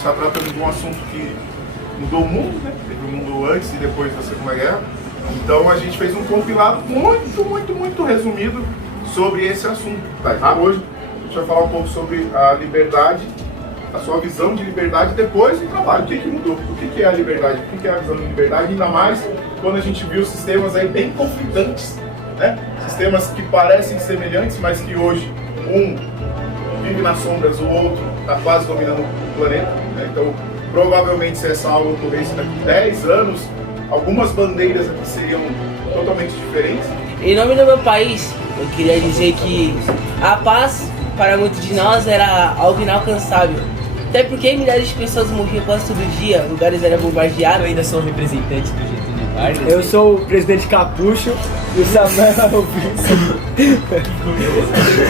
Está tratando de um assunto que mudou o mundo, né? Teve o mundo antes e depois da Segunda Guerra. Então a gente fez um compilado muito resumido sobre esse assunto. Tá? Hoje a gente vai falar um pouco sobre a liberdade, a sua visão de liberdade depois do trabalho. O que mudou? O que é a liberdade? O que é a visão de liberdade? Ainda mais quando a gente viu sistemas aí bem conflitantes, né? Sistemas que parecem semelhantes, mas que hoje um vive nas sombras, o outro está quase dominando o planeta, né? Então, provavelmente, se essa aula ocorresse daqui a 10 anos, algumas bandeiras aqui seriam totalmente diferentes. Em nome do meu país, eu queria dizer que a paz, para muitos de nós, era algo inalcançável. Até porque milhares de pessoas morriam quase todo dia, lugares eram bombardeados. Eu ainda sou representante do Getúlio Vargas. Eu sou o presidente Capucho e o Samuel é o vice.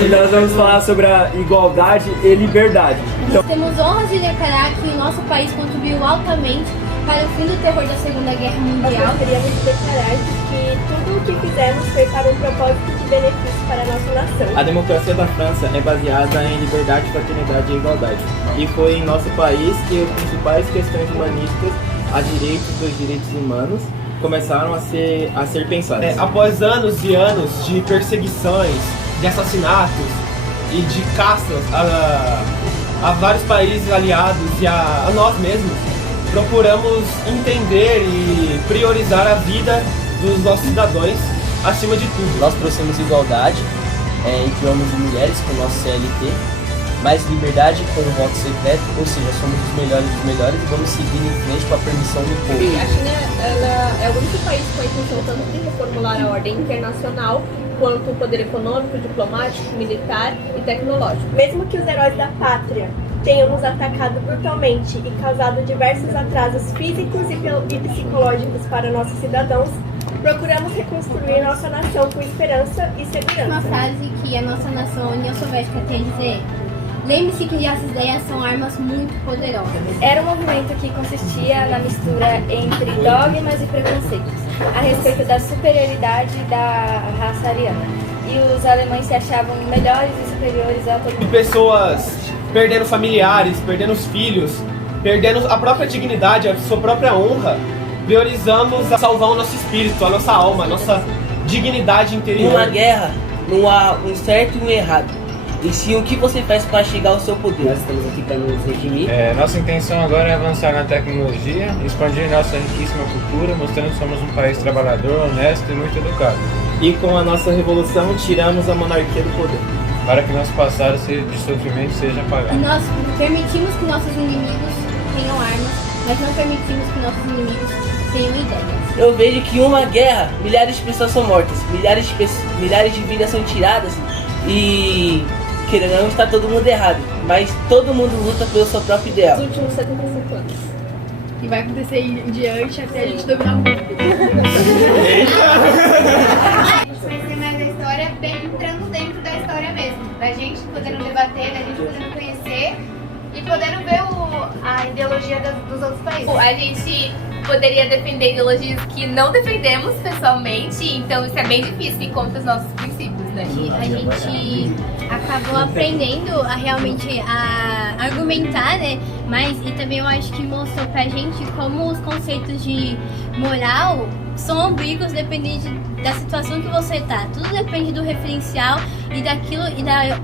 E nós vamos falar sobre a igualdade e liberdade. Nós temos honras de declarar que o nosso país contribuiu altamente para o fim do terror da Segunda Guerra Mundial. Nós gostaríamos de declarar que tudo o que fizemos foi para um propósito de benefício para a nossa nação. A democracia da França é baseada em liberdade, fraternidade e igualdade. E foi em nosso país que as principais questões humanísticas, a dos direitos humanos, começaram a ser pensadas. Após anos e anos de perseguições, de assassinatos e de caças a vários países aliados e a nós mesmos, procuramos entender e priorizar a vida dos nossos cidadãos acima de tudo. Nós trouxemos igualdade entre homens e mulheres com o nosso CLT, mais liberdade com o voto secreto, ou seja, somos os melhores dos melhores e vamos seguir em frente com a permissão do povo. A China ela é o único país com a intenção tanto de reformular a ordem internacional quanto o poder econômico, diplomático, militar e tecnológico. Mesmo que os heróis da pátria tenham nos atacado brutalmente e causado diversos atrasos físicos e psicológicos para nossos cidadãos, procuramos reconstruir nossa nação com esperança e segurança. Uma frase que a nossa nação, a União Soviética, tem a dizer: lembre-se que as ideias são armas muito poderosas. Era um movimento que consistia na mistura entre dogmas e preconceitos a respeito da superioridade da raça ariana. E os alemães se achavam melhores e superiores a todo mundo. Pessoas perdendo familiares, perdendo os filhos, perdendo a própria dignidade, a sua própria honra. Priorizamos a salvar o nosso espírito, a nossa alma, a nossa dignidade interior. Numa guerra, não há um certo e um errado, e sim o que você faz para chegar ao seu poder. Nós estamos aqui para nos redimir. Nossa intenção agora é avançar na tecnologia, expandir nossa riquíssima cultura, mostrando que somos um país trabalhador, honesto e muito educado. E com a nossa revolução, tiramos a monarquia do poder. Para que nosso passado de sofrimento seja E apagado. nós permitimos que nossos inimigos tenham armas, mas não permitimos que nossos inimigos tenham ideias. Eu vejo que em uma guerra, milhares de pessoas são mortas, milhares de vidas são tiradas e, querendo ou não, está todo mundo errado, mas todo mundo luta pelo seu próprio ideal. Nos últimos 75 anos. E vai acontecer em diante até a gente dominar o mundo. Conhecer mais da história, bem entrando dentro da história mesmo. Da gente podendo debater, da gente podendo conhecer e podendo ver a ideologia dos outros países. A gente poderia defender ideologias que não defendemos pessoalmente, então isso é bem difícil ir contra os nossos princípios, né? A gente acabou aprendendo a realmente a argumentar, né? Mas e também eu acho que mostrou pra gente como os conceitos de moral são ambíguos dependendo da situação que você tá. Tudo depende do referencial e daquilo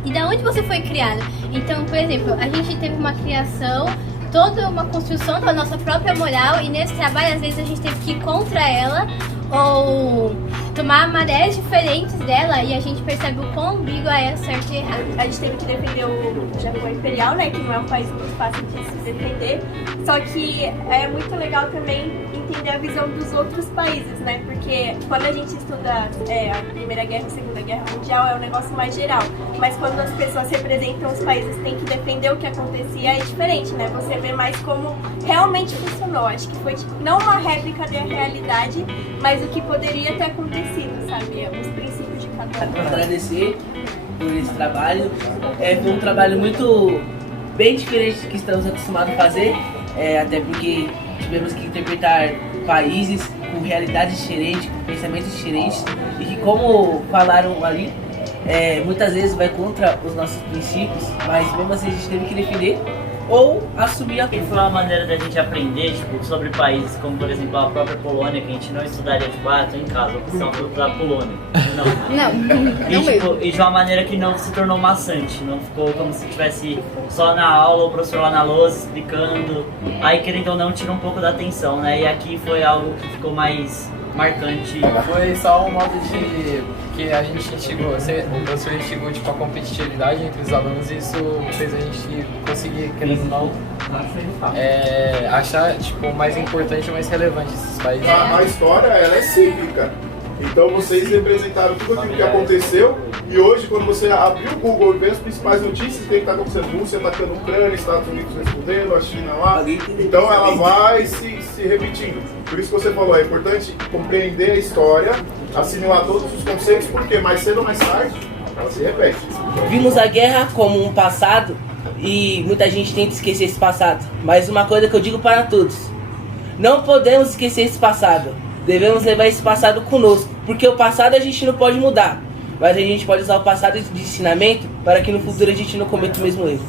e da onde você foi criado. Então, por exemplo, a gente teve uma criação, toda uma construção com a nossa própria moral, e nesse trabalho às vezes a gente teve que ir contra ela ou tomar marés diferentes dela, e a gente percebe o quão ambíguo é certo e errado. A gente teve que defender o Japão Imperial, né, que não é um país muito fácil de se defender, só que é muito legal também entender a visão dos outros países, né, porque quando a gente estuda a Primeira Guerra e a Segunda Guerra Mundial é um negócio mais geral, mas quando as pessoas representam os países têm que defender o que acontecia, é diferente, né, você vê mais como realmente funcionou. Acho que foi tipo, não uma réplica da realidade, mas o que poderia ter acontecido, sabe, os princípios de cada um. Agradecer por esse trabalho, foi um trabalho muito bem diferente do que estamos acostumados a fazer, até porque tivemos que interpretar países com realidades diferentes, com pensamentos diferentes, e que, como falaram ali, muitas vezes vai contra os nossos princípios, mas mesmo assim a gente teve que defender ou assumir a E foi uma maneira da gente aprender, tipo, sobre países como, por exemplo, a própria Polônia, que a gente não estudaria, tipo, tô em casa, vou buscar um produto da Polônia. E de uma maneira que não se tornou maçante, não ficou como se estivesse só na aula, o professor lá na lousa explicando, aí querendo ou não tira um pouco da atenção, né? E aqui foi algo que ficou mais marcante. Foi só um modo de que a gente instigou, o professor instigou tipo, a competitividade entre os alunos, e isso fez a gente conseguir, querendo ou não, achar tipo, mais importante e mais relevante esses países. A história ela é cíclica. Então vocês representaram tudo aquilo que aconteceu, e hoje quando você abrir o Google e ver as principais notícias, tem que estar acontecendo, Rússia atacando a Ucrânia, Estados Unidos respondendo, a China lá, então ela vai se repetindo. Por isso que você falou, é importante compreender a história, assimilar todos os conceitos, porque mais cedo ou mais tarde ela se repete. Vimos a guerra como um passado e muita gente tenta esquecer esse passado, mas uma coisa que eu digo para todos: não podemos esquecer esse passado. Devemos levar esse passado conosco, porque o passado a gente não pode mudar, mas a gente pode usar o passado de ensinamento para que no futuro a gente não cometa o mesmo erro.